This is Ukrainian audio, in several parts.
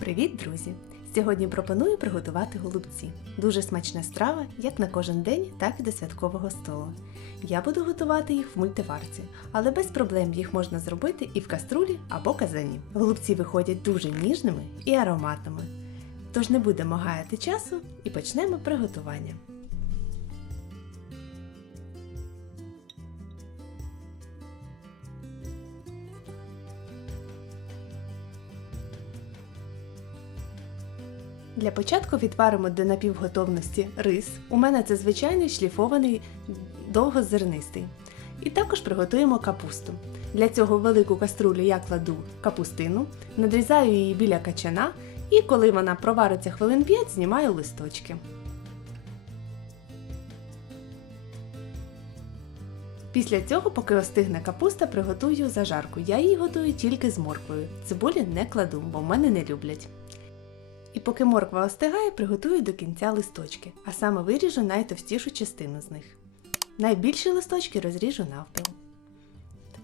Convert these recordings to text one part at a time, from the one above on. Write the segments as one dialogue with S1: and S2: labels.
S1: Привіт, друзі! Сьогодні пропоную приготувати голубці. Дуже смачна страва як на кожен день, так і до святкового столу. Я буду готувати їх в мультиварці, але без проблем їх можна зробити і в каструлі або казані. Голубці виходять дуже ніжними і ароматними. Тож не будемо гаяти часу і почнемо приготування. Для початку відваримо до напівготовності рис. У мене це звичайний шліфований довгозернистий. І також приготуємо капусту. Для цього в велику каструлю я кладу капустину, надрізаю її біля качана і коли вона провариться хвилин 5, знімаю листочки. Після цього, поки остигне капуста, приготую зажарку. Я її готую тільки з морквою. Цибулі не кладу, бо в мене не люблять. І поки морква остигає, приготую до кінця листочки, а саме виріжу найтовстішу частину з них. Найбільші листочки розріжу навпіл.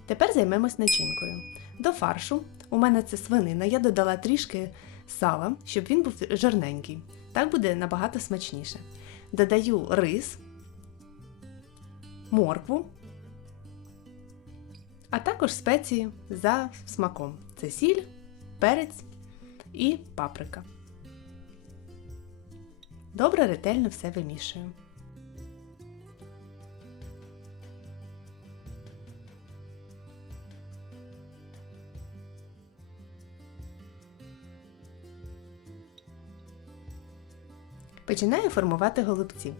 S1: Тепер займемось начинкою. До фаршу у мене це свинина, я додала трішки сала, щоб він був жирненький. Так буде набагато смачніше. Додаю рис, моркву, а також спеції за смаком. Це сіль, перець і паприка. Добре ретельно все вимішую. Починаю формувати голубці.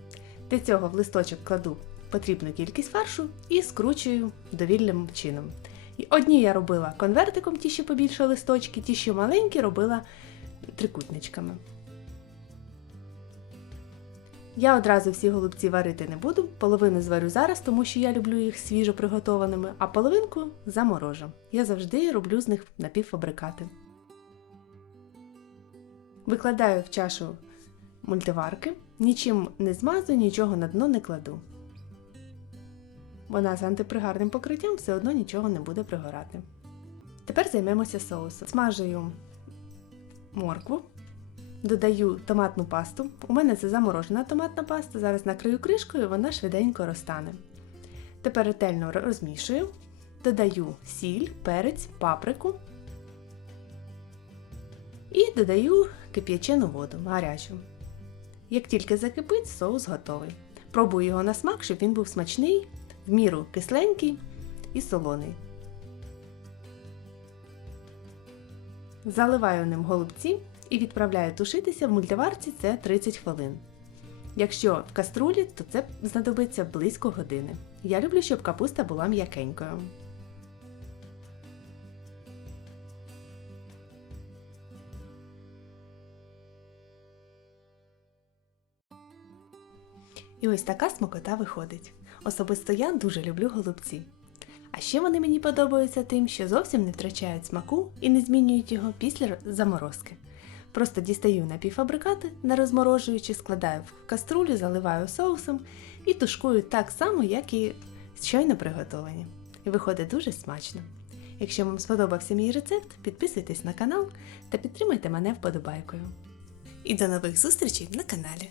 S1: Для цього в листочок кладу потрібну кількість фаршу і скручую довільним чином. І одні я робила конвертиком, ті, що побільше листочки, ті, що маленькі, робила трикутничками. Я одразу всі голубці варити не буду, половину зварю зараз, тому що я люблю їх свіжо приготованими, а половинку заморожу. Я завжди роблю з них напівфабрикати. Викладаю в чашу мультиварки, нічим не змазую, нічого на дно не кладу. Вона з антипригарним покриттям все одно нічого не буде пригорати. Тепер займемося соусом. Смажую моркву, додаю томатну пасту. У мене це заморожена томатна паста. Зараз накрию кришкою, вона швиденько розтане. Тепер ретельно розмішую, додаю сіль, перець, паприку і додаю кип'ячену воду гарячу. Як тільки закипить, соус готовий. Пробую його на смак, щоб він був смачний, в міру кисленький і солоний. Заливаю ним голубці і відправляю тушитися в мультиварці це 30 хвилин. Якщо в каструлі, то це знадобиться близько години. Я люблю, щоб капуста була м'якенькою. І ось така смакота виходить. Особисто я дуже люблю голубці. А ще вони мені подобаються тим, що зовсім не втрачають смаку і не змінюють його після заморозки. Просто дістаю напівфабрикати, не розморожуючи, складаю в каструлю, заливаю соусом і тушкую так само, як і щойно приготовані. І виходить дуже смачно. Якщо вам сподобався мій рецепт, підписуйтесь на канал та підтримайте мене вподобайкою. І до нових зустрічей на каналі!